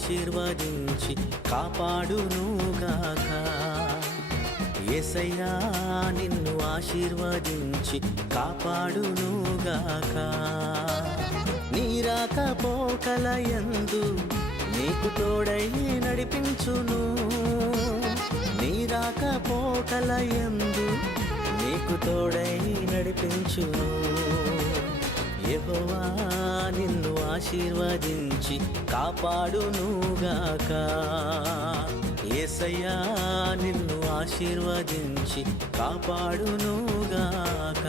ఆశీర్వదించి కాపాడునుగాక. యేసయ్యా నిన్ను ఆశీర్వదించి కాపాడునుగాక. నీ రాకపోకలయందు నీకు తోడై నడిపించును. నీ రాకపోకలయందు నీకు తోడై నడిపించును. యెహోవా నిన్ను ఆశీర్వదించి కాపాడునుగాక. యేసయ్యా నిన్ను ఆశీర్వదించి కాపాడునుగాక.